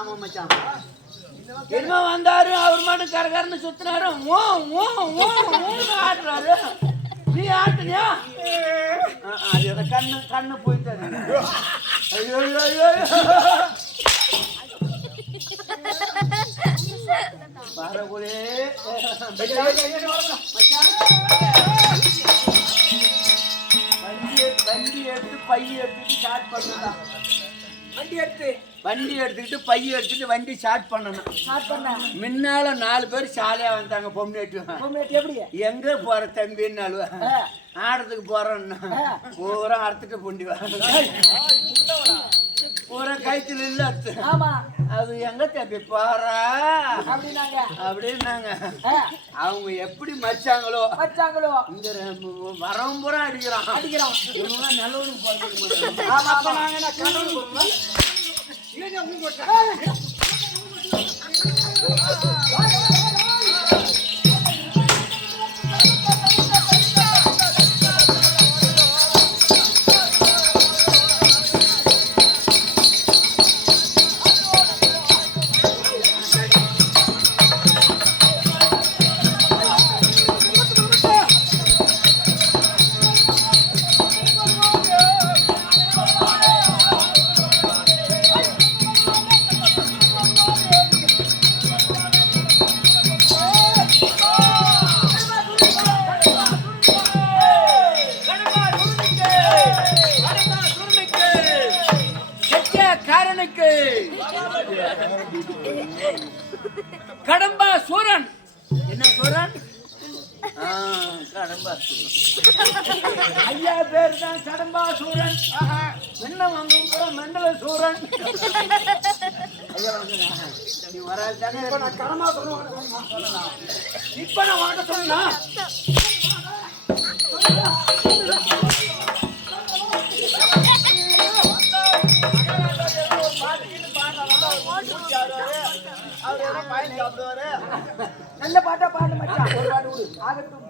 ஆமா மச்சான். என்ன வந்தாரு அவர் மட்டும் கரகரன்னு சுத்தினாரு. ஆட்டுறாரு. நீ ஆட்டுனியா? அது கண்ணு போயிட்டாரு. ஐயோ வரகுலே வண்டி எடுத்து பைய எடுத்துட்டு ஸ்டார்ட் பண்ணலாம். வண்டி எடுத்துக்கிட்டு பைய எடுத்துட்டு வண்டி ஸ்டார்ட் பண்ணணும். முன்னால 4 பேர் சாலையா வந்தாங்க. பொம்னேட்டு எப்படி எங்க போற தம்பின்னு ஆடத்துக்கு போறோம்னா பூரா அறுத்துட்டு பொண்டி பூரா கைத்துல இல்ல. அது எங்க தம்பி போறா அப்படின்னாங்க. அவங்க எப்படி மச்சாங்களோ இங்க வரவும் பூரா அடிக்கிறான். இவங்க நல்லவனுக்கு கடம்பா சூரன். என்ன சூரன்? கடம்பா சூரன் ஐயா பேர் தான் கடம்பா சூரன். என்ன வந்து மண்டல சூரன். நீ வராதானே கடம்பா சொல்லுவாங்க. இப்ப நான் வாங்க சொன்னா நல்ல பாட்டா பாடு மச்சான். ஆகட்டும்.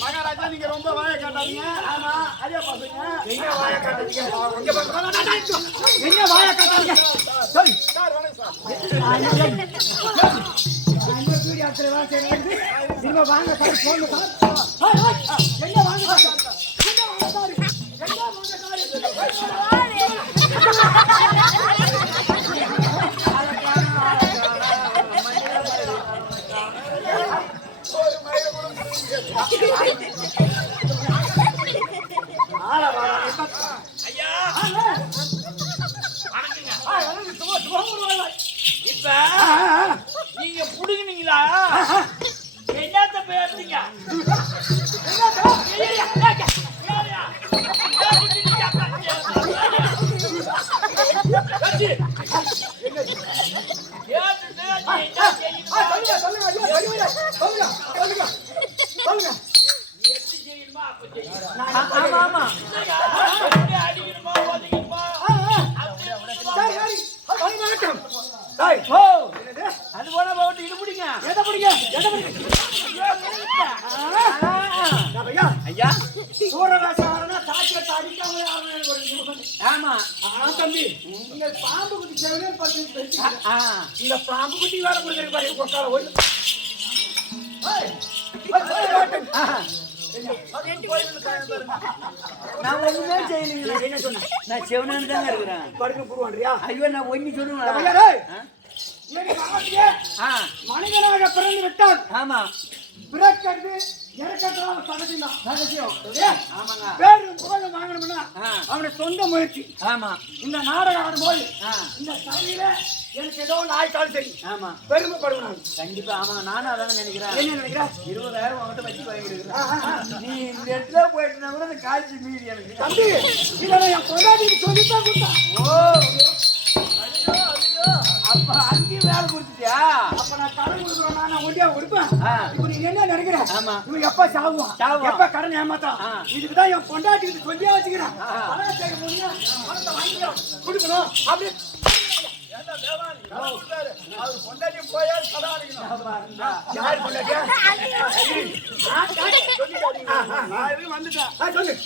மகாராஜா நீங்க ரொம்ப வாய காட்டாதீங்க. ஆமா அரியா பாசுங்க. எங்க வாய காட்டாதீங்க. இங்க பாருங்க. எங்க வாய காட்டாதீங்க. சரி சார் வணக்கம் சார். அந்த வீடியோ அத்தனை வாங்க சார். நீங்க வாங்க சார் போங்க சார். எங்க வாங்க சார். எங்க வாங்க சார். எங்க வாங்க இப்ப நீங்க புடுங்கினீங்களா? என்னத்த பேசுறீங்க? ஆமா ஆமா அடிக்கணுமா ஒதுக்கணுமா அது போல போட்டு இது பிடிங்க எதை பிடிங்க ஐயா சூரராசாரனா சாத்தியத்தை அடிக்காமலே ஆமா தம்பி நீங்க பாம்பு குட்டி செவனே பார்த்து இந்த பாம்பு குட்டி வேற கொடுக்குறது பாரு கொக்கால ஓய் நான் ஒண்ணுமே செய்யலீங்க என்ன சொன்னேன் நான் செவனன்னு தாங்க இருக்கிறேன் படுக்க போடுவான்றியா ஐயோ நான் ஒண்ணு சொல்லுவேன் மனிதனாக பிறந்து விட்டால் ஆமா பிறக்கிறது இறக்கத்தான் சகஜம்தான் சகஜம் ஆமாங்க பேரும் புகழும் வாங்கணும்னா அவனுடைய சொந்த முயற்சி ஆமா இந்த நாடகம் ஆடும்போது இந்த சபையில எனக்கு ஏதோ ஒன்று ஆயிட்டாலும் சரி ஆமா பெருமைப்படுவேன் நான் கண்டிப்பா ஆமாங்க நானும் அதாங்க நினைக்கிறேன் என்ன நினைக்கிறேன் 20,000 உங்ககிட்ட வச்சு வாங்கிருக்கிறேன் நீ இந்த இடத்துல போயிட்டுனா கூட அந்த காட்சி மீறி எனக்கு தம்பி இதை என் பொண்டாட்டிக்கு சொல்லித்தான் கொடுத்தா ஓ அப்ப அங்கேயும் வேலை கொடுத்துட்டியா அப்ப நான் கடன் கொடுக்குறேன் நான் ஒண்டியா கொடுப்பேன் ஆ. இப்ப நீ என்ன நினைக்கிற ஆமா. இவன் எப்ப சாவுவான் எப்ப கடன் ஏமாத்தான் இதுக்குதான் என் பொண்டாட்டிக்கு சொல்லியா வச்சுக்கிறேன் பணம் செய்ய முடியும் பணத்தை வாங்கிக்கிறோம் கொடுக்கணும் அப்படி அவர் பொண்டாட்டி போயா கடன் அடிக்கணும் யார் பொண்டாட்டியா வந்துட்டேன்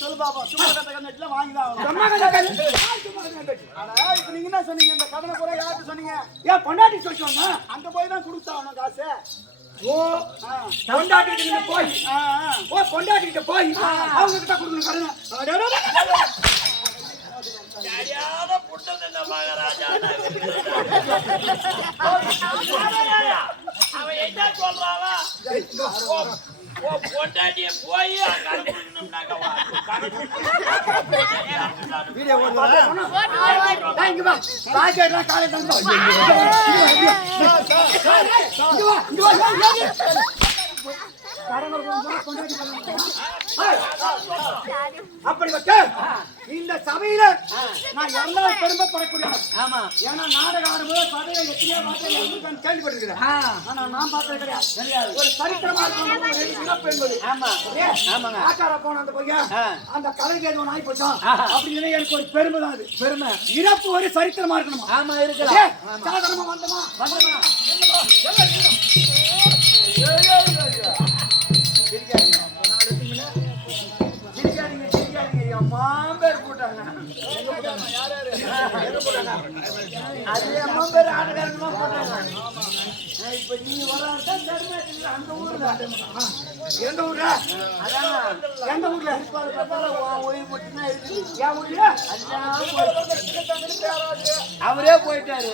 சொல்லு பாப்பா சும்மா கட்ட வாங்கிதான் இப்ப நீங்க என்ன சொன்னீங்க இந்த கடனை கூட யாருக்கு சொன்னீங்க ஏன் பொண்டாட்டி சொல்லிட்டு அங்க போய் தான் கொடுத்தாகணும் காசு ஓ பொண்டாட்டிட்டு நீங்க போய் ஓ பொண்டாட்டிகிட்ட போய் அவங்க கிட்ட கொடுக்கணும் கடனை சரியான புட்டது மகாராஜா அவன் என்ன சொல்றான் பொண்டாட்டிய போய் வீடியோ இங்க வா பாக்கெட்லாம் காலை தந்தோம் அப்படிப்பட்ட இந்த சபையில நான் எல்லாரும் பெருமைப்படக்கூடிய ஆமா ஏன்னா நாடகம் ஆடும்போது சபையில எத்தனையோ வார்த்தை கேள்விப்பட்டிருக்கிறேன் ஆனா நான் பார்த்தது கிடையாது ஒரு சரித்திரமா என்பது ஆமா ஆமாங்க ஆச்சார போன அந்த பையன் அந்த கலைக்கு எதுவும் ஆகி போச்சான் ஆஹா. அப்படின்னு எனக்கு ஒரு பெருமை தான் அது பெருமை இறப்பு ஒரு சரித்திரமா இருக்கணுமா ஆமா இருக்கலாம் சாதாரணமா வந்தமா வந்தமா சிரிக்காதீங்க மாம்பேர் போட்டாங்க அது அம்மா பேர் ஆட்டுக்காரமா போட்டாங்க இப்ப நீங்க வராட்டா அந்த ஊர்ல எந்த ஊர்ல அதான் எந்த ஊர்ல ஓய்வு மட்டும்தான் இருக்கு என் ஊர்ல அவரே போயிட்டாரு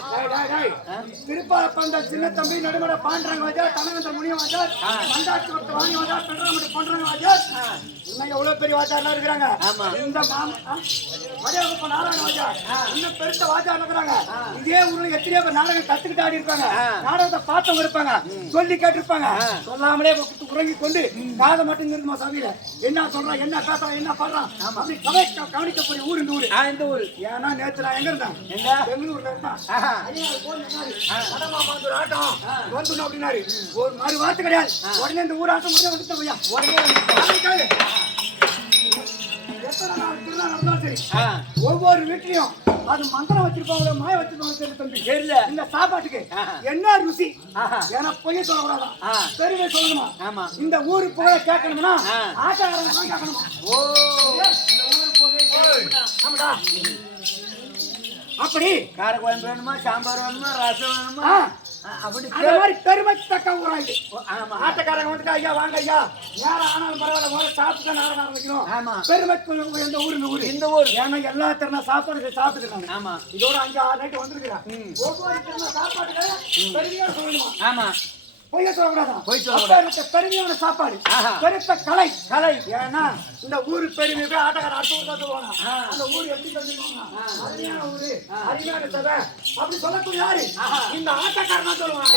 திருப்பாப்ப அந்த சின்ன தம்பி நடுமட பாண்டரங்க வாஜார் தனவந்த முனிய வாஜார் மண்டாட்சி ஒருத்த வாணி வாஜார் பெண்றாமட்டு பண்றாங்க வாஜார் இன்னும் எவ்வளவு பெரிய வாஜார்லாம் இருக்கிறாங்க ஆமா. இந்த மரியாதை நாராயண வாஜார் இன்னும் பெருத்த வாஜார் இருக்கிறாங்க இதே ஊர்ல எத்தனையோ பேர் நாடகம் கத்துக்கிட்டு ஆடி இருப்பாங்க நாடகத்தை பார்த்தவங்க இருப்பாங்க சொல்லி கேட்டிருப்பாங்க சொல்லாமலே உறங்கி கொண்டு காதை மட்டும் இருக்குமா சபையில என்ன சொல்றான் என்ன காட்டுறான் என்ன பாடுறான் அப்படி கவனிக்கக்கூடிய ஊர் இந்த ஊரு இந்த ஊரு ஏன்னா நேற்று நான் எங்க இருந்தேன் எங்க பெங்களூர்ல இருந்தான் ஆட்டம் வந்துடும் அப்படின்னாரு ஒரு மாதிரி வார்த்தை கிடையாது உடனே இந்த ஊர் ஆட்டம் முடிஞ்ச வந்துட்டு பையா உடனே எத்தனை நாள் திருநாள் நடந்தாலும் சரி ஒவ்வொரு வீட்லயும் அது மந்திரம் வச்சிருப்பாங்க மாய வச்சிருப்பாங்க சரி தம்பி தெரியல இந்த சாப்பாட்டுக்கு என்ன ருசி ஏன்னா பொய்ய சொல்லக்கூடாதான் பெருமை சொல்லணுமா ஆமா இந்த ஊரு புகழ கேட்கணும்னா ஆட்டக்காரன் தான் கேட்கணுமா ஓ இந்த ஊரு போய் ஆமாடா அப்படி காரக்குழம்பு வேணுமா சாம்பார் வேணுமா ரசம் வேணுமா அப்படி அந்த மாதிரி பெருமை தக்க ஊராங்க ஆமா ஆட்டக்காரங்க வந்துட்டு ஐயா வாங்க ஐயா நேரம் ஆனாலும் பரவாயில்ல முதல்ல சாப்பிட்டு நாடகம் ஆரம்பிக்கணும் ஆமா பெருமைக்கு எந்த ஊர் இந்த ஊர் ஏன்னா எல்லா திறனா சாப்பாடு சாப்பிட்டுருக்காங்க ஆமா இதோட 5-6 நைட்டு வந்திருக்கிறேன் ஒவ்வொரு திறனா சாப்பாட்டுக்கு பெருமையா சொல்லணுமா ஆமா பொய்ய சொல்லக்கூடாதான் பொய் சொல்லக்கூடாது பெருமையான சாப்பாடு பெருத்த கலை ஏன்னா இந்த ஊரு பெருமை போய் ஆட்டக்கார அடுத்த ஊர் தான் சொல்லுவாங்க அந்த ஊர் எப்படி சொல்லுவாங்க அருமையான ஊரு அருமையான சபை அப்படி சொல்லக்கூடிய யாரு இந்த ஆட்டக்காரன் தான் சொல்லுவாங்க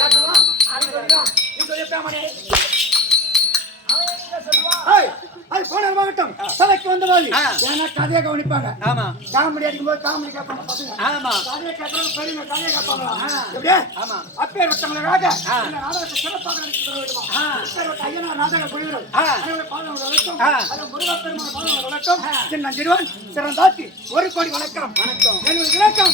அது போனமாகட்டும் தலைக்கு வந்த மாதிரி ஏன்னா கதையை கவனிப்பாங்க. ஆமா காமெடி அடிக்கும்போது காமெடி கேட்பாங்க பசங்க. ஆமா கதையை கேட்கறது பெரியவங்க கதையை கேட்பாங்களா எப்படியே? ஆமா அப்பே ஒருத்தவங்களுக்காக இந்த நாடகத்தை சிறப்பாக நடித்து வேண்டுமா? அப்பே ஐயனார் நாடக குழுவினர் அனைவரும் பாதம் வணக்கம். அது முருகப்பெருமான் பாதம் வணக்கம். சின்ன சிறுவன் சிறந்தாத்தி 1 கோடி வணக்கம். வணக்கம் என்னுடைய வணக்கம்.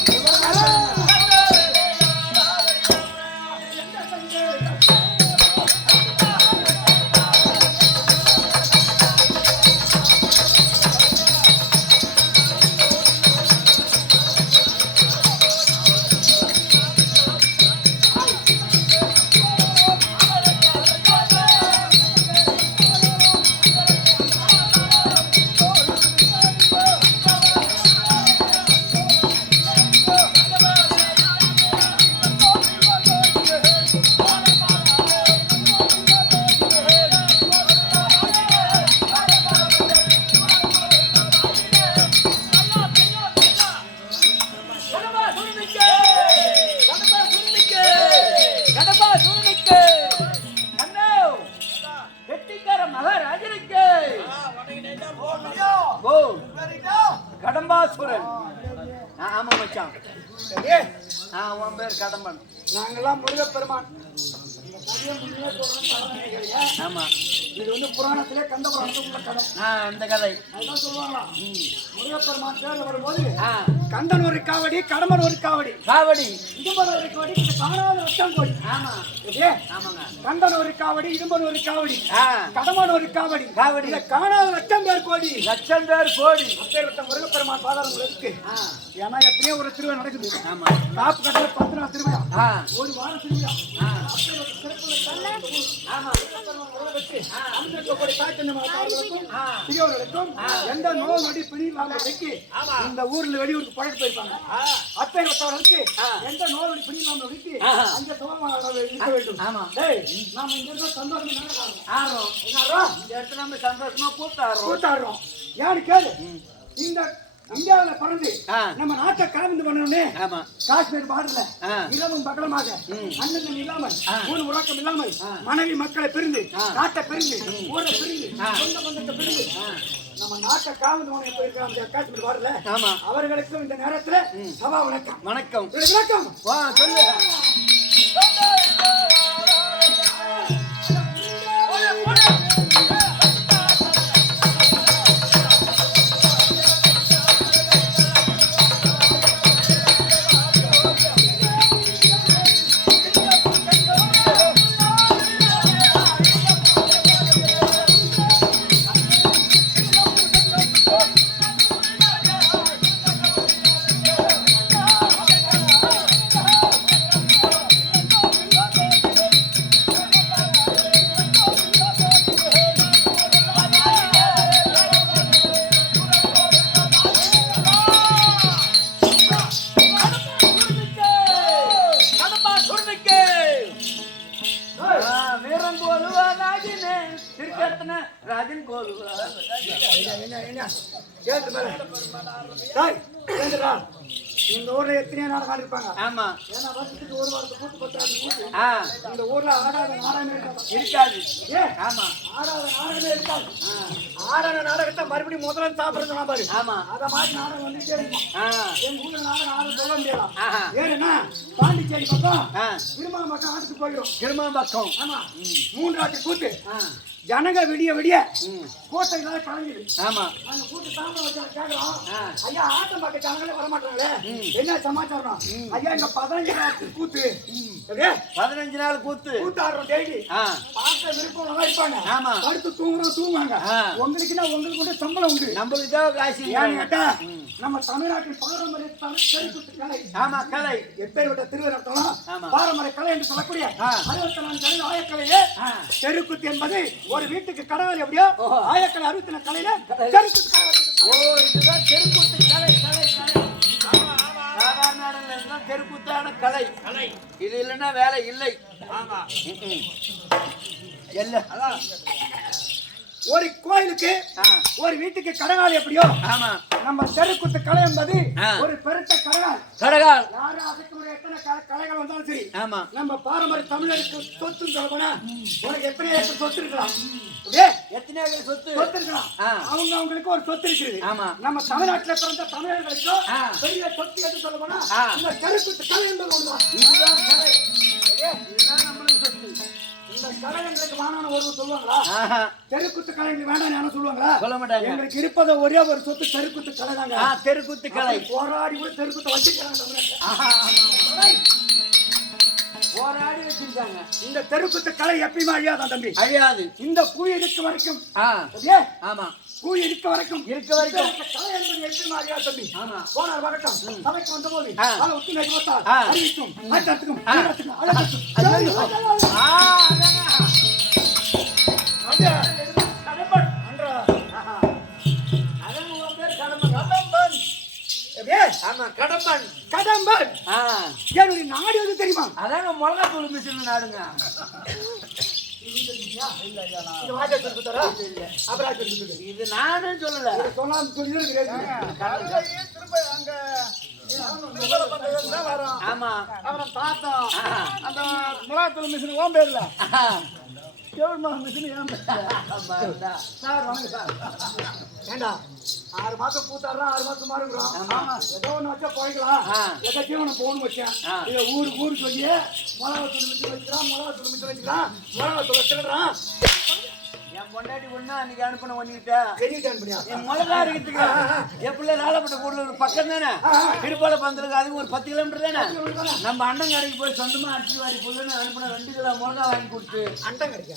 கடம்பாசுரன். ஆமா மச்சான். உன் பேர் கடம்பன். நாங்கெல்லாம் முருகப்பெருமான். ஆமா இது வந்து புராணத்திலே கந்த புராணத்துக்குள்ள கதை. அந்த கதை அதுதான் சொல்லுவாங்களா முருகப்பெருமான் தேர்ல வரும்போது கந்தன் ஒரு காவடி கடம்பன் ஒரு காவடி காவடி இடும்பன் ஒரு காவடி காணாத லட்சம் கோடி. ஆமா ஆமாங்க கந்தன் ஒரு காவடி இடும்பன் ஒரு காவடி கடம்பன் ஒரு காவடி காவடி காணாத லட்சம் பேர் கோடி அப்பேற்பட்ட முருகப்பெருமான் பாதாளங்கள் இருக்கு. ஏன்னா எத்தனையோ ஒரு திருவிழா நடக்குது. ஆமா காப்பு கட்டல 10 நாள் திருவிழா ஒரு வாரம் திருவிழா. எந்த நோய் நொடி பிடி இந்த ஊர்ல வெளியூருக்கு பழகு போயிருப்பாங்க. அப்பேற்பட்டவர்களுக்கு எந்த நோய் நொடி பிடி நாம வெட்டி அங்க இருக்க வேண்டும். நாம இங்க இருந்தா சந்தோஷமா கூத்தாடுறோம். யாரு கேளு இந்த இந்தியாவில பிறந்து நம்ம நாட்டை காவந்து பண்ணணும்னு காஷ்மீர் பார்டர்ல இரவும் பகலமாக அண்ணன் இல்லாமல் ஊர் உறக்கம் இல்லாமல் மனைவி மக்களை பிரிந்து நாட்டை பிரிந்து ஊரை பிரிந்து சொந்த பந்தத்தை பிரிந்து நம்ம நாட்டை காவந்து பண்ண போயிருக்காங்க அந்த காஷ்மீர் பார்டர்ல அவர்களுக்கும் இந்த நேரத்துல சபா வணக்கம். வணக்கம் வணக்கம் சொல்லு. ராஜன் கோலுவா இந்த ஊர்ல எத்தனையோ நாடகம் இருப்பாங்க. ஆமா ஏன்னா வருஷத்துக்கு ஒரு வாரத்துக்கு கூட்டு பத்தாது. இந்த ஊர்ல ஆடாத நாடகமே இருக்காது. ஆமா ஆடாத நாடகமே இருக்காது. ஆடாத நாடகத்தை மறுபடியும் முதல்ல சாப்பிடுறது பாரு. ஆமா அத மாதிரி நாடகம் வந்துட்டே இருக்கும். எங்க ஊர்ல நாடகம் ஆட சொல்ல முடியலாம். ஏன்னா பாண்டிச்சேரி பக்கம் திருமணம் பக்கம் ஆட்டுக்கு போயிடும். திருமணம் பக்கம் ஆமா 3 ஆட்டு கூட்டு ஜனங்க விடிய விடிய கூட்டம் கலங்குது. ஆமா அந்த கூட்டு சாப்பிட வச்சு கேட்கிறோம். ஐயா ஆட்டம் பார்க்க ஜனங்களே வரமாட்டாங்களே என்ன சமாச்சாரம்? ஐயா இங்க 15 நாள் கூத்து 15 நாள் கூத்தாடுறோம் டெய்லி. பார்க்க விருப்பம் இருப்பாங்க. ஆமா படுத்து தூங்குவாங்க. உங்களுக்குன்னா உங்களுக்கு மட்டும் சம்பளம் உண்டு. நம்மளுக்கு தான் காசு. ஏன்னு கேட்டா நம்ம தமிழ்நாட்டின் பாரம்பரிய தெருக்கூத்து கலை. ஆமா கலை எப்பேற்பட்ட திருவிழாத்தலாம் பாரம்பரிய கலை என்று சொல்லக்கூடிய 64 கலை ஆயக்கலையே தெருக்கூத்து என்பது ஒரு வீட்டுக்கு கடவுள் எப்படியோ ஆயக்கலை 64 கலையில தெருக்கூத்து கலை. இதுதான் தெருக்கூத்து கலை. சாதாரண தெருக்கூத்தான கலை. இது இல்லைன்னா வேலை இல்லை. ஆமா ஒரு கோயிலுக்கு ஒரு வீட்டுக்கு கடகால் எப்படியோ ஆமா நம்ம தெருக்கூத்து கலை என்பது ஒரு பெருத்த கடகால். யாரும் அதுக்கு எத்தனை கலைகள் வந்தாலும் சரி ஆமா நம்ம பாரம்பரிய தமிழருக்கு சொத்துன்னு சொல்ல போனா உனக்கு எத்தனை ஏக்கர் சொத்து இருக்கலாம், எத்தனை சொத்து இருக்கலாம். அவங்க அவங்களுக்கு ஒரு சொத்து இருக்குது. ஆமா நம்ம தமிழ்நாட்டுல பிறந்த தமிழர்களுக்கும் பெரிய சொத்து எது சொல்ல போனா இந்த தெருக்கூத்து கலை என்பது ஒண்ணுதான். இதுதான் கலை, இதுதான் நம்மளுக்கு சொத்து. இந்த கலை எங்களுக்கு வேணாம்னு ஒரு சொல்லுவாங்களா? தெருக்கூத்து கலை எங்களுக்கு வேண்டாம் யாரும் சொல்லுவாங்களா? சொல்ல மாட்டாங்க. எங்களுக்கு இருப்பத ஒரே ஒரு சொத்து தெருக்கூத்து கலை தாங்க. தெருக்கூத்து கலை போராடி கூட தெருக்கூத்தை வச்சிருக்காங்க. போராடி வச்சிருக்காங்க. இந்த தெருக்கூத்து கலை எப்பயுமே அழியாதான் தம்பி, அழியாது. இந்த பூ இருக்க வரைக்கும். ஆமா பூ இருக்க வரைக்கும் கலை என்பது எப்பயுமே அழியாது தம்பி. போனார் வரட்டும் சபைக்கு வந்த போது உத்து நோக்கி பார்த்தா அறிவிக்கும் ஆட்டத்துக்கும் கடம்பன் கடம்பன் என்னுடைய நாடு வந்து தெரியுமா? அதாங்க மிளகா தூள் மிஷின் நாடுங்க. இது நானும் சொல்லல, ஆமா அப்புறம் பார்த்தோம் அந்த மிளகாத்தூள் மிஷின் ஓம் பேர்ல மிஷின் ஏன் சார் வணக்கம் சார். ஏண்டா 6 மாசம் பூத்தாடுறா 6 மாசம் மாறுங்கிறோம். ஏதோ ஒண்ணு வச்சா போய்க்கலாம், எதை தீவனம் போகணும் வச்சேன். இதை ஊரு சொல்லி மிளகா தூள் மிஷின் வச்சுக்கிறான், மிளகா தூள் மிஷின் வச்சுக்கிறான், மிளகா தூள் வச்சுக்கிறான். என் பொண்டாட்டி ஒண்ணு அன்னைக்கு அனுப்பின பண்ணிட்டேன். பண்ணியா என் மிளகா இருக்கிறதுக்கு என் பிள்ளை லாலப்பட்ட கூடல ஒரு பக்கம் தானே, திருப்பால பந்தலுக்கு அதுக்கு ஒரு 10 கிலோமீட்டர் தானே. நம்ம அண்ணன் கடைக்கு போய் சொந்தமா அரிசி வாரி புள்ளுன்னு அனுப்பின 2 கிலோ மிளகா வாங்கி கொடுத்து அண்ணன் கடைக்கு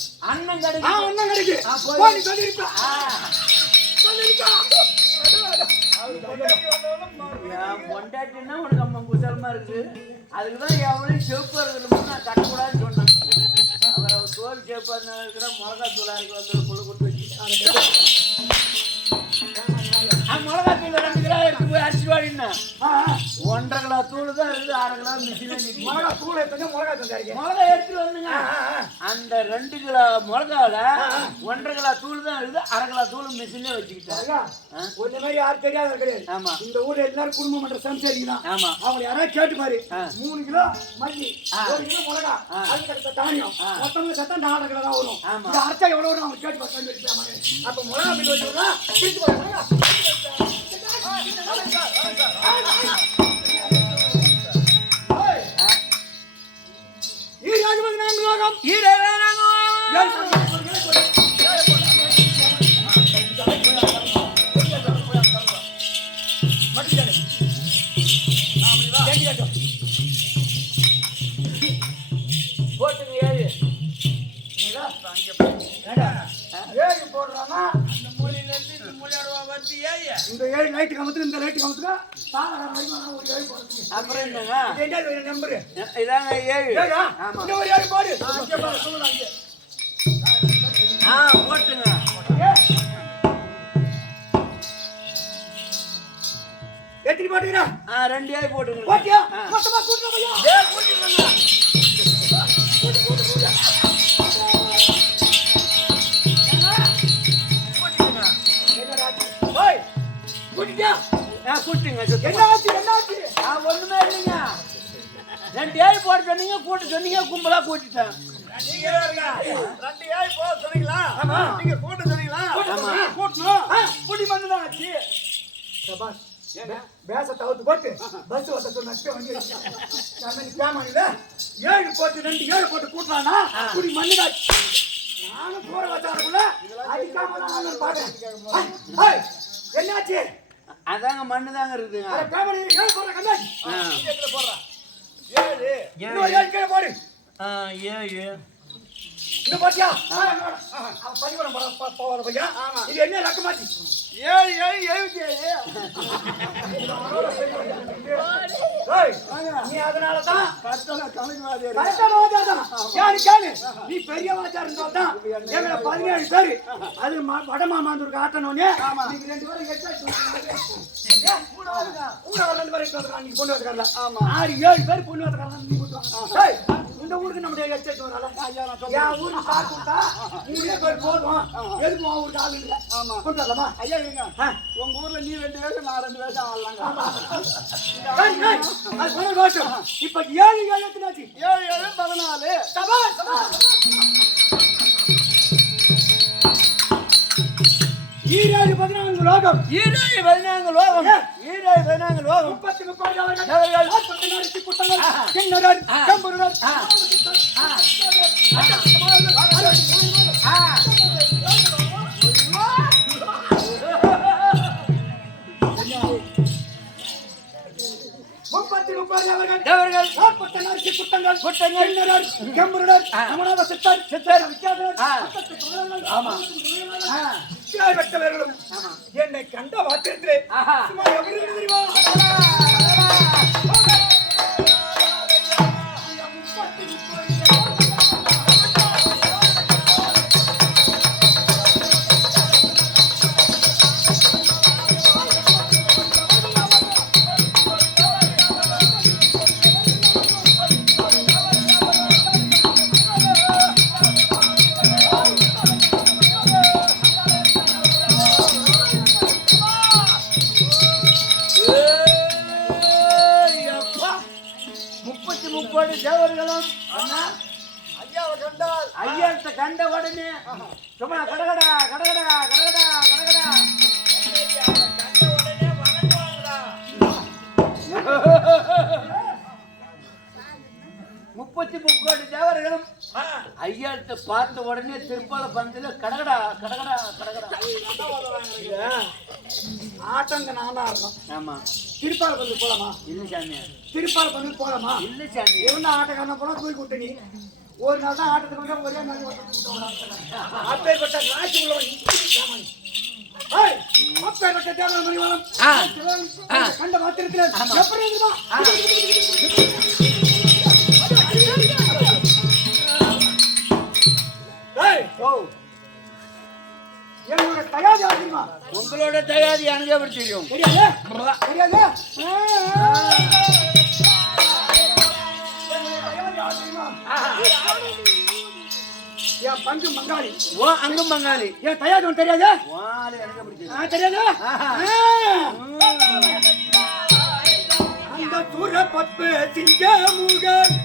என் பொண்டாட்டின்னா உனக்கு அம்மா குசலமா இருக்கு. அதுக்குதான் எவ்வளவு செவப்பா இருக்கணும்னு நான் கட்டக்கூடாதுன்னு சொன்னேன். அவர் தோல் செவப்பா இருக்கிற மிளகா தூள் அரைக்கு வந்து புழு கொடுத்து வச்சு மிளகா தூள் 2 கிலோ எடுத்து போய் அரிசி வாடினா 1.5 கிலோ தூள் தான் இருக்குது, 1/2 கிலோ மிஷின்ல மிளகா தூள் எடுத்து மிளகா எடுத்துட்டு வந்துங்க. அந்த 2 கிலோ மிளகாவில 1.5 கிலோ தூள் தான் இருக்குது, 1/2 கிலோ தூள் மிஷின்ல வச்சுக்கிட்டாங்க. ஒண்ணு மாதிரி யாரும் தெரியாத கிடையாது. ஆமா இந்த ஊர்ல எல்லாரும் குடும்பம் பண்ற சம்சாரிதான். ஆமா அவங்க யாராவது கேட்டு பாரு 3 கிலோ மல்லி 1 கிலோ மிளகா அதுக்கு தானியம் மொத்தமா சத்தம் 4 கிலோ தான் வரும். இது அரைச்சா எவ்வளவு வரும் அவங்க கேட்டு பார்த்து அப்ப மிளகா பில் வச்சுருந்தா பிடிச்சு போய் இந்த 7 லைட் கமத்து இந்த லைட் கமத்துக்கு அப்புறம் என்னங்க நம்பரு இதாங்க 7. ஆமா ஒரு 7 போடு போட்டுங்க. எத்தனை போட்டுக்கிறா? 2 ஏய் போட்டுங்க. ஓகே மொத்தமா கூட்டுறோம் ஐயா. கூட்டிடுங்க. என்னாச்சு? ஒண்ணுமே இல்லைங்க. 2 ஏய் போட்டு சொன்னீங்க, கூட்டு சொன்னீங்க, கும்பலா கூட்டிட்டேன். நீங்க 2 ஏய் போ சொன்னீங்களா? ஆமா. நீங்க கூட்ட சொன்னீங்களா? ஆமா. கூட்டணும். புடி மண்ணு தான் ஆச்சு. சபாஷ். பேச தவுத்து போட்டு பஸ் வந்த சொன்ன வண்டி கேமானில 7 போட்டு 2 7 போட்டு கூட்டலானா குடி மண்ணுடா. நானும் போற வச்சாருக்குள்ள அடிக்காம நான் பாறேன். என்னாச்சு? அதாங்க மண்ணு தாங்க இருக்குதுங்க. கேமானி 7 போற கண்டாடி. இதுல போறா. 7 இன்னொரு 7 கீழ போடு. 7 இந்த பாத்தியா? அவன் பரிவரம் போற பையா. இது என்ன ரக்கமாச்சு? 7 7 நீ அதனால தான் கணக்கு நீ பெரிய வாத்தியார் இருந்தால்தான் எங்களை 17 பேரு அது வடமாமாந்தூருக்கு ஆட்டணும்னு நீங்க 2 பேரும் கூட 2 பேரும் அன்னைக்கு பொண்ணு வச்சுக்காரல 6 7 பேர் பொண்ணு வச்சுக்காரங்க. அந்த ஊருக்கு நம்முடைய எச்சரிக்கை வரல. என் ஊருக்கு கார் கொடுத்தா 3 பேர் போதும். எதுக்கு உன் ஊருக்கு ஆள் இல்லை? ஆமா. கொண்டு வரலாமா? ஐயா இருங்க. உங்க ஊர்ல நீ 2 வேஷம் நான் 2 வேஷம் ஆடலாங்க. அது சொன்ன கோஷம். இப்ப 7 எத்தனாச்சு? 7 7 14. சபாஷ் சபாஷ். ஈரேழு 14 லோகம். ஈரேழு 14 லோகம். ஈரேழு 14 லோகம். 30 30 தேவர்கள் 40 குட்டங்கள் கிண்ணறர் கம்புறர் தேவர்கள் 40 குட்டங்கள் கிண்ணறர் கம்புறர் அமரநாத சித்தர் சித்தர் வித்யாதரர் ஆமா. வெட்டவர்களும் என்னை கண்ட மாத்திரத்திலே சும்மா எப்படி தெரியுமா? தேவர்களும் ஐயாவை கண்டால் ஐயத்தை கண்ட உடனே சும்மா கடகடா கடகடா கடகடா கடகடா கண்ட உடனே வணங்குவாங்களா? 33 தேவர்களும் ஐயத்தை பார்த்த உடனே திருப்பால பந்தில கடகடா கடகடா கடகடா ஆட்டங்க நானா இருக்கும். ஆமா. திருப்பால் பந்து போலாமா? இல்ல சாமி. திருப்பால் பந்து போலாமா? இல்ல சாமி. எவனா ஆட்டக்காரன போனா தூக்கி விட்டு நீ ஒரு நாள் தான் ஆட்டத்துக்கு வந்தா ஒரே நாள் அப்பேற்பட்ட ராசி உள்ளவன். ஏய் அப்பேற்பட்ட தேவன மணிவாளம் கண்ட மாத்திரத்தில் எப்படி இருக்குமா? ஏய் ஓ என்னோட தயாரி ஆகுமா? உங்களோட தயாரி எனக்கு எப்படி தெரியும்? தெரியாது தெரியாது. என் பங்கு மங்காளி. ஓ அங்கும் பங்காளி. என் தயாரி உனக்கு தெரியாது? வாலு எனக்கு எப்படி தெரியும்? தெரியாது. அந்த தூர பத்து சிங்கமுகன்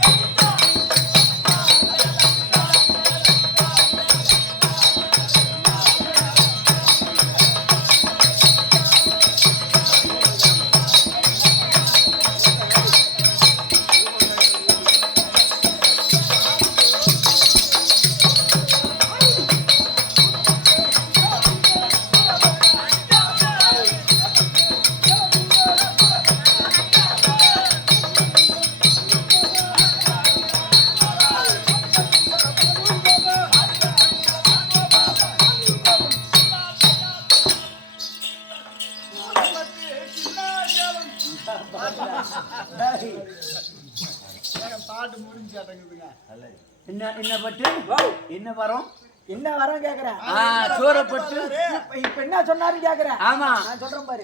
பாட்டு முடிஞ்சாட்டங்குதுங்க. என்ன என்ன பட்டு என்ன வரோம்? என்ன வரம் கேக்குறேன்? சோரப்பட்டு இப்ப என்ன சொன்னாரு கேக்குறேன்? ஆமா. நான் சொல்றேன் பாரு.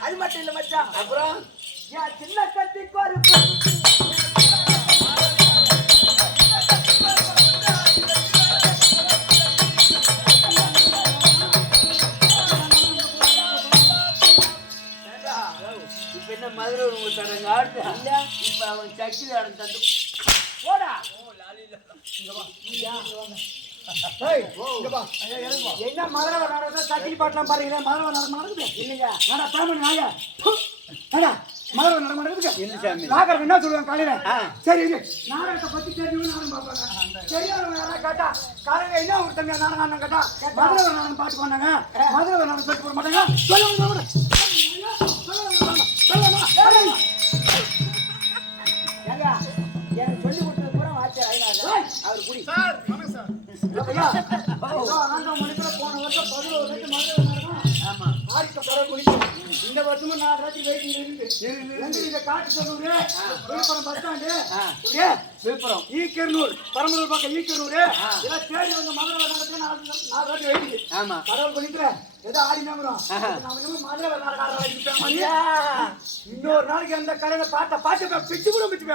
அது மட்டும் இல்ல மச்சான். அப்புறம் என் சின்ன கட்டிக்கு ஒரு இப்ப என்ன மதுரை உங்களுக்கு தரங்க ஆடு இல்ல. இப்ப அவன் சக்கிலி ஆடம் தந்து போடா. என்ன மதுரை நடக்குது? சட்டில் பாட்டெல்லாம் பாருங்க. மதுரை நடக்குது இல்லையா? நாடா தாமன் நாயா மதுரை நடக்குது இல்ல சாமி. நாகர் என்ன சொல்லுவாங்க காலையில? சரி இது நாடகத்தை பத்தி தெரிஞ்சவங்க நானும் பார்ப்பாங்க. தெரியாதவங்க யாராவது கேட்டா காலையில என்ன ஒரு தம்பியா நாடகம் கேட்டா மதுரை நாடகம் பாட்டு பண்ணாங்க. மதுரை நாடகம் சொல்லி போட மாட்டாங்க. சொல்லுவாங்க எனக்கு சொல்லி கொடுத்தது பூரா வாத்தியார் அவர் குடி. சார் வணக்கம் சார். போன வருஷம் 11 மதுரை நடக்கும். ஆமா ஆடிக்க பரவ குடிக்கும். இந்த இந்த வருஷமும் 4 ராத்திரி வெயிட்டிங் இருக்கு. இதை காட்டு சொல்லூரு, விழுப்புரம் பஸ் ஸ்டாண்டு, விழுப்புரம் ஈக்கர்னூர், பரமலூர் பக்கம் ஈக்கர்னூர், இதெல்லாம் தேடி வந்து மதுரை நடத்தி 4 ராத்திரி வெயிட்டிங். ஆமா கடவுள் பண்ணிக்கிறேன் ஏதோ ஆடி நம்புறோம். மதுரை இன்னொரு நாளைக்கு அந்த கடையில பாட்டு பிச்சு கூட பிச்சு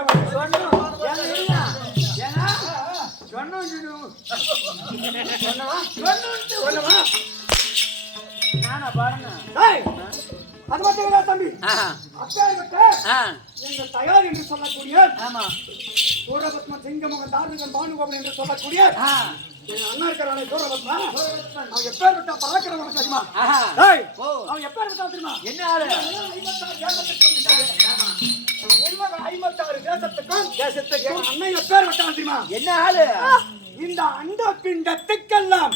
அது மட்டும் தம்பி எங்க தயார் என்று சொல்லக்கூடிய சூரபத்ம சிங்கமுகம் தார்மிகன் பானுகோபன் என்று சொல்லக்கூடிய எங்க அண்ணா இருக்கிறானே சூரபத்மா, அவன் எப்பேற்பட்ட பராக்கிரமம் தெரியுமா? அவன் எப்பேற்பட்ட தெரியுமா? என்ன ஆளு? 56 தேசத்துக்கும் அண்ணன் எப்பேற்பட்டான் தெரியுமா? என்ன ஆளு? இந்த அண்ட பிண்டத்துக்கெல்லாம்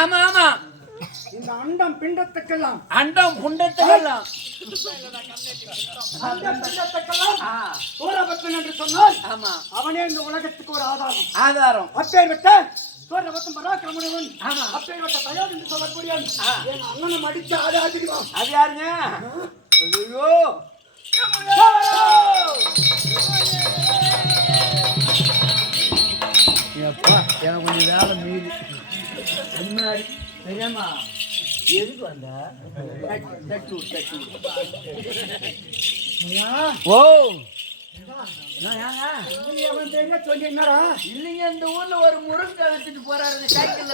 ஆமா ஆமா இந்த அண்டம் பிண்டத்துக்கெல்லாம் சூரபத்மன் என்று சொன்னால் அவனே இந்த உலகத்துக்கு ஒரு ஆதாரம். அப்பேற்பட்ட சூரபத்மன் பராக்கிரமன், அப்பேற்பட்ட தயார் என்று சொல்லக்கூடிய என் அண்ணனை அடிச்சு ஆடிடுவான். அது யாருங்க? ஐயோ எனக்கு கொஞ்சம் வேலை மீறி முன்னாடி தெரியாமா எதுக்கு வந்த ஓ சொல்லி என்னடா இல்லைங்க இந்த ஊர்ல ஒரு முருங்கை வச்சுட்டு போறாரு சைக்கிள்ல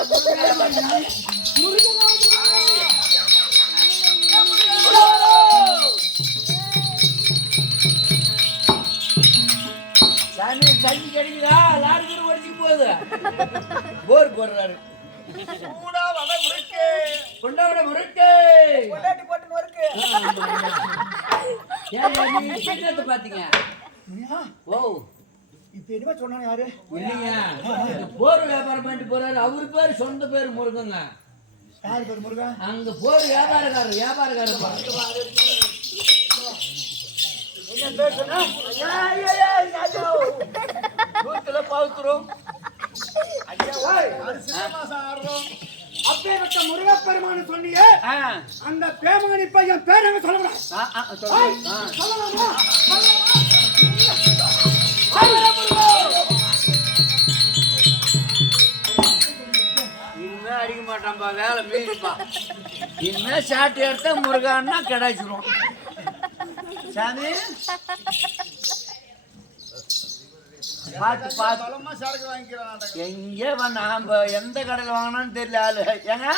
சாமி தண்ணி கிடைக்குதா? லாரி ஓடிச்சுட்டு போகுது. போர் போடுறாரு. குண்டாவோட முறுக்கு பாத்தீங்க. ஓ இப்ப என்ன சொன்னா யாரு? இல்லைங்க போர் வியாபாரம் பண்ணிட்டு போறாரு. அவரு பேரு சொந்த பேரு முருகங்க. யாரு பேரு முருகா? அங்க போர் வியாபாரக்காரர் பவுத்துரும் அப்பேற்பட்ட முருகப்பெருமானு சொன்னியே அந்த பேமகனி பையன் பேரங்க சொல்லலாம். இனிமே அடிக்க மாட்டான்பா, வேலை மீறிப்பா. இனிமே சாட்டு எடுத்தா முருகான்னா கிடைச்சிரும். சாமி பார்த்து சரக்கு வாங்கிக்கிறான். எங்கே நாம எந்த கடையில் வாங்கினான்னு தெரியல. ஆளு ஏங்க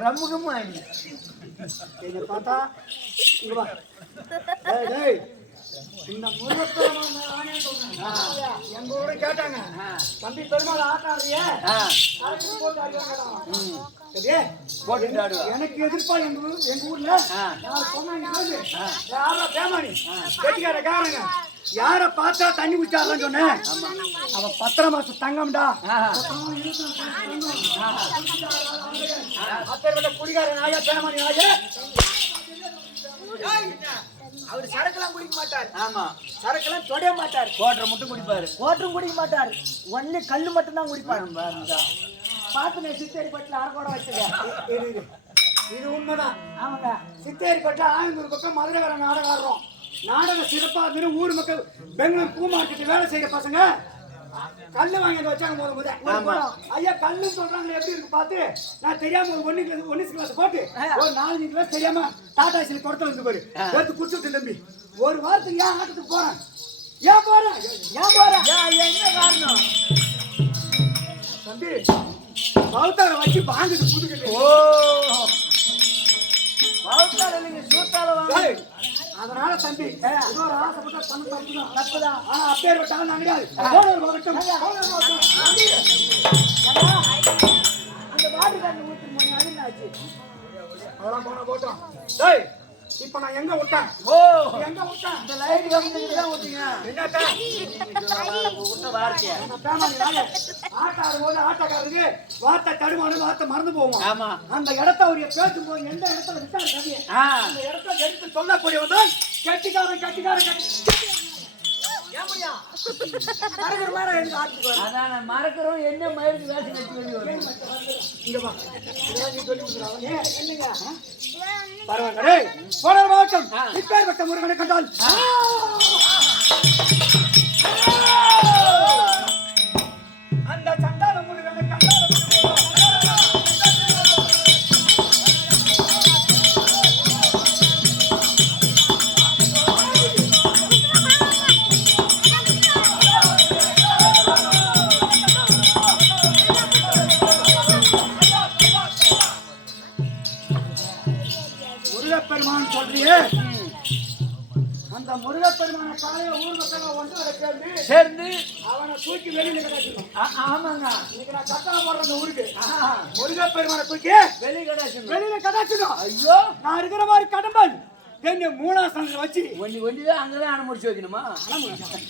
ரம்முகமும் வாங்கி பார்த்தா இந்த முருகப்பெருமான் எங்க ஊர கேட்டாங்க, தம்பி பெருமாள் ஆட்டாடுறிய எனக்கு எதிர்ப்பா எங்க ஊர்ல பேமானி கெட்டிக்காரங்க யார பார்த்தா தண்ணி குடிச்சாருன்னு சொன்னேன். அவ 10 மாசம் தங்கம்டா. அப்பேற்பட்ட குடிகார நாயா பேமானி நாய. அவர் சரக்கெல்லாம் குடிக்க மாட்டார். ஆமா சரக்கெல்லாம் தொடைய மாட்டார். கோட்டரை மட்டும் குடிப்பாரு. கோட்டரும் குடிக்க மாட்டார். ஒன்லி கல்லு மட்டும் தான் குடிப்பாரு. பார்த்து நான் சித்தேரிப்பட்டில் அரக்கோட வச்சுக்க. இது உண்மைதான். ஆமாங்க, சித்தேரிப்பட்டில் ஆயந்தூர் பக்கம் மதுரை வர நாடகம் ஆடுறோம். நாடகம் சிறப்பாக இருந்து ஊர் மக்கள் பெங்களூர் பூ மார்க்கெட்டு வேலை செய்யற பசங்க கல்லு வாங்கி வச்சாங்க. முதல்ல ஐயா கல்லு சொல்றாங்க எப்படி இருக்கு பார்த்து நான் தெரியாம ஒரு 1 கிளாஸ் போட்டு ஒரு 4 கிளாஸ் தெரியாம டாடா சில் கொடுத்து வந்து பாரு எடுத்து குடிச்சுட்டு தம்பி ஒரு வாரத்துக்கு ஏன் ஆட்டத்துக்கு போறேன். ஏன் போறேன் என்ன காரணம் தம்பி? பௌத்தார வச்சு வாங்கிட்டு புதுக்கிட்டு. ஓ பௌத்தார இல்லைங்க சூத்தால வாங்க. அதனால தம்பி ஒரு ஆசைப்பட்ட பணம் தப்புதான். ஆனா அப்பேற்பட்டாலும் நாங்கள் அந்த மாட்டுக்காரன் ஊத்து போய் அது என்னாச்சு? அதெல்லாம் போனா போட்டோம். டேய் இப்ப நான் எங்க விட்டேன்? ஓ எங்க விட்டேன்? இந்த லைட் கம்பெனிக்கு தான் ஊத்துங்க. என்னத்த விட்ட வார்த்தையா நம்ம பேமாரி நாளே ஆட்டாடும் போது ஆட்டக்காரருக்கு வார்த்தை தடுமாறு வார்த்தை மறந்து போவோம். ஆமா அந்த இடத்த அவரு பேசும்போது எந்த இடத்துல விட்டாரு கதையை அந்த இடத்த எடுத்து சொல்லக்கூடியவன் தான் கட்டிக்காரன் கட்டிக்காரன் கட்டி ஏமையா மறக்கிற மாதிரி எனக்கு ஆட்டுக்கு அதான் மறக்கிறோம் என்ன மயிருக்கு வேஷம் கட்டி வெளியே இங்க வா நீ சொல்லி கொடுக்குறாங்க என்னங்க பரவாயில்ல டேய் போன மாவட்டம் இப்பேற்பட்ட முருகனை கண்டால் அந்த சண்டால முருகனை கண்டால் முருகப்பெருமான் சொல்றியே அந்த முருகப்பெருமான காலையில ஊர் மக்கள் ஒன்று சேர்ந்து அவனை தூக்கி வெளியில கிடக்கணும். ஆமாங்க இன்னைக்கு நான் கட்டளை போடுற அந்த ஊருக்கு முருகப்பெருமான தூக்கி வெளி கிடையாது வெளியில கிடக்கணும். ஐயோ நான் இருக்கிற மாதிரி கடம்பன் என்ன மூணாசனத்துல வச்சு ஒண்டிதான் அங்கதான் அணை முடிச்சு வைக்கணுமா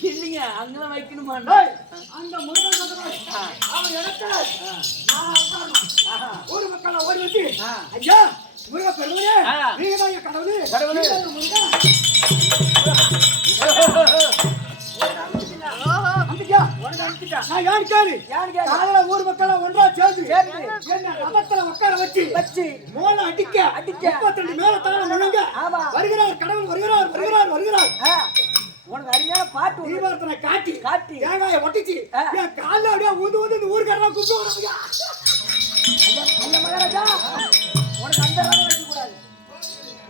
இல்லைங்க அங்கதான் வைக்கணுமா டேய், அந்த முருகன் சொல்றாரு, அவன் இடத்துல நான் உட்காரணும். ஊர் மக்களை ஓடி வச்சு ஐயா முருகப்பெருமானே நீங்க தான் என் கடவுளே கடவுளே. நீங்க தான் முருகன். அம்பிகா, உனக்கு அனுப்பிட்டா. நான் யாரு கேளு? காலையில ஊர் மக்கள் ஒன்றா சேர்ந்து என்ன ரதத்துல உட்கார வச்சு மோள அடிக்க 32 மேல தாள முழங்க வருகிறார் கடவுள் வருகிறார் வருகிறார் வருகிறார். உனக்கு அருமையான பாட்டு தீபாரத்தனை காட்டி தேங்காயை ஒட்டிச்சு என் காலில் அப்படியே ஊந்து ஊந்து இந்த ஊருக்காரெல்லாம் கூப்பிட்டு வராங்க. ஐயா மகாராஜா, உனக்கு அந்த ரதம் வைக்க கூடாது.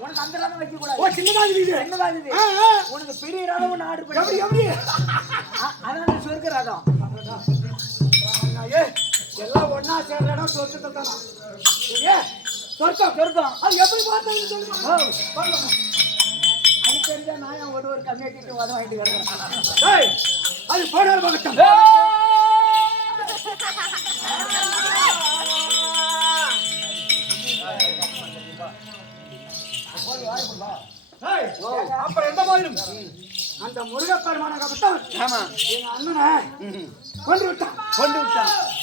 உனக்கு அந்த ரதம் வைக்க கூடாது. ஓ சின்னதாக இருக்குது. சின்னதாக இருக்குது. உனக்கு பெரிய ரதம் ஒன்று ஆர்டர் பண்ணி எப்படி அதான் சொர்க்க ரதம். எல்லாம் ஒன்னா சேர்ற இடம் சொர்க்கத்தை தானா? சொர்க்கம் சொர்க்கம் அது எப்படி பார்த்தாலும் சொல்லுங்க. அது தெரிஞ்சா நான் என் ஒரு கம்மியாக்கிட்டு வத வாங்கிட்டு வரேன். அது போனார் பக்கத்தான். அப்புறம் எந்த போயிடும் அந்த முருகப்பெருமான கபத்தான் ஆமா எங்க அண்ணனை கொண்டு விட்டான்.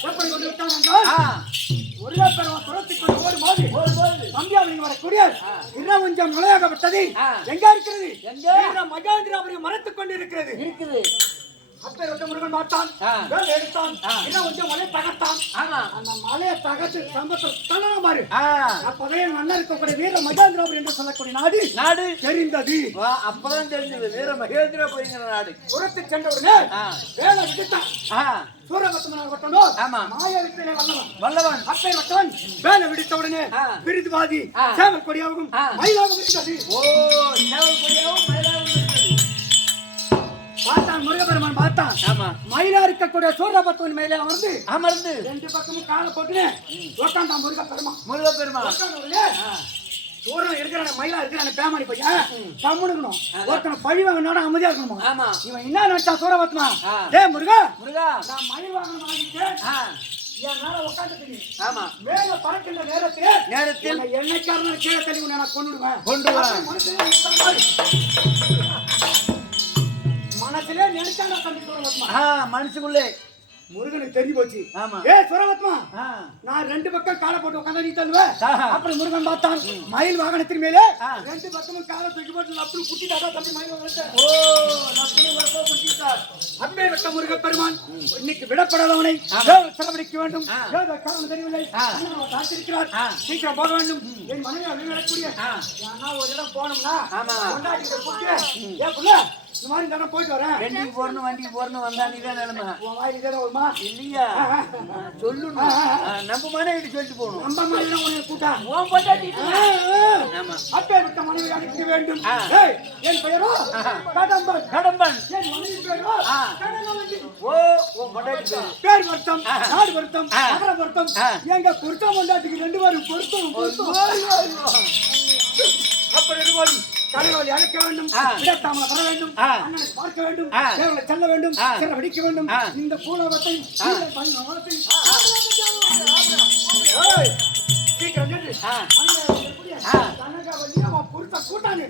எப்படி கொண்டு விட்டான் என்றால் முருகப்பெருமான் துரத்தி கொண்டு ஓடும்போது தம்பியாவில் வரக்கூடிய இன்னும் கொஞ்சம் நுழையாகப்பட்டது எங்க இருக்கிறது? மகாந்திராபுரி மறைத்துக் கொண்டு இருக்கிறது. அப்பேற்பட்ட முருகன் பார்த்தான், வேல் எடுத்தான், இன்னும் கொஞ்சம் மலையை தகர்த்தான். அந்த மலையை தகர்த்து சம்பத்தில் தள்ளன மாறு. அப்போதே மன்னர் இருக்கக்கூடிய வீர மகேந்திராபுரி என்று சொல்லக்கூடிய நாடு தெரிந்தது. அப்பதான் தெரிஞ்சது வீர மகேந்திரபுரிங்கிற நாடு. புறத்து சென்றவுடனே வேலை விடுத்தான். சூரபத்மனோ மாயவித்தனை வல்லவன் அப்பேற்பட்டவன் வேலை விடுத்தவுடனே விருதுவாதி சேவல் கொடியாகவும் மயிலாகவும் இருந்தது. பார்த்தான் முருகப்பெருமான் பார்த்தான். மயிலா இருக்கக்கூடிய சூரபத்மன் மேலே அமர்ந்து 2 பக்கமும் காலை போட்டு உட்காந்தான் முருகப்பெருமான். சூரன் இருக்கிற மயிலா இருக்கிற பேமாரி பையன் கம்முனுக்கணும். ஒருத்தனை பழி வாங்கினோட அமைதியா இருக்கணுமா? இவன் என்ன நினைச்சா சூரபத்மா, டே முருகா நான் மயில் வாகனம் வாங்கிட்டேன் என் மேல உட்காந்து மேல பறக்கின்ற நேரத்தில் என்னைக்காரன கீழே தள்ளி நான் கொண்டுடுவேன். மனசுல நினைச்சாண்டா தம்பி சூரபத்மா. மனசுக்குள்ளே முருகனுக்கு தெரிஞ்சு போச்சு. ஏ சூரபத்மா, நான் 2 பக்கம் காலை போட்டு உட்காந்து நீ தள்ளுவேன். அப்புறம் முருகன் பார்த்தான் மயில் வாகனத்தின் மேலே 2 பக்கமும் காலை தூக்கி போட்டு அப்படி குட்டிட்டாடா தம்பி மயில் வாகனத்தை. அப்பே விட்ட முருகப்பெருமான் இன்னைக்கு விடப்படாதவனை சிறப்பிடிக்க வேண்டும். காரணம் தெரியவில்லை, காத்திருக்கிறார், சீக்கிரம் போக வேண்டும். என் மனைவி விடக்கூடிய ஒரு இடம் போனோம்னா இந்த மாதிரி இந்த போயிட்டு வரேன். வண்டிக்கு போறணும் வந்தா நீதான் நிலைமை. உன் வாய் இதெல்லாம் வருமா? இல்லையா சொல்லணும். நம்ம மனைவி சொல்லிட்டு போகணும். நம்ம மனைவி உனக்கு கூட்டா அப்பே விட்ட மனைவி அனுப்ப வேண்டும். என் பெயரோ கடம்பன். என் மனைவி பெயரோ பேர் பொருத்தம், நாடு பொருத்தம், நகர பொருத்தம். எங்க பொருத்தம் வந்தாச்சுக்கு 2 பேரும் பொருத்தம். அப்படி தலைவலி அழைக்க வேண்டும், இடத்தாமலை பெற வேண்டும், அண்ணனை பார்க்க வேண்டும், தேவர்களை செல்ல வேண்டும், சிறை வெடிக்க வேண்டும். இந்த பூலோகத்தை சீக்கிரம் நின்று. கனகாவலியா புருத்த கூட்டாளி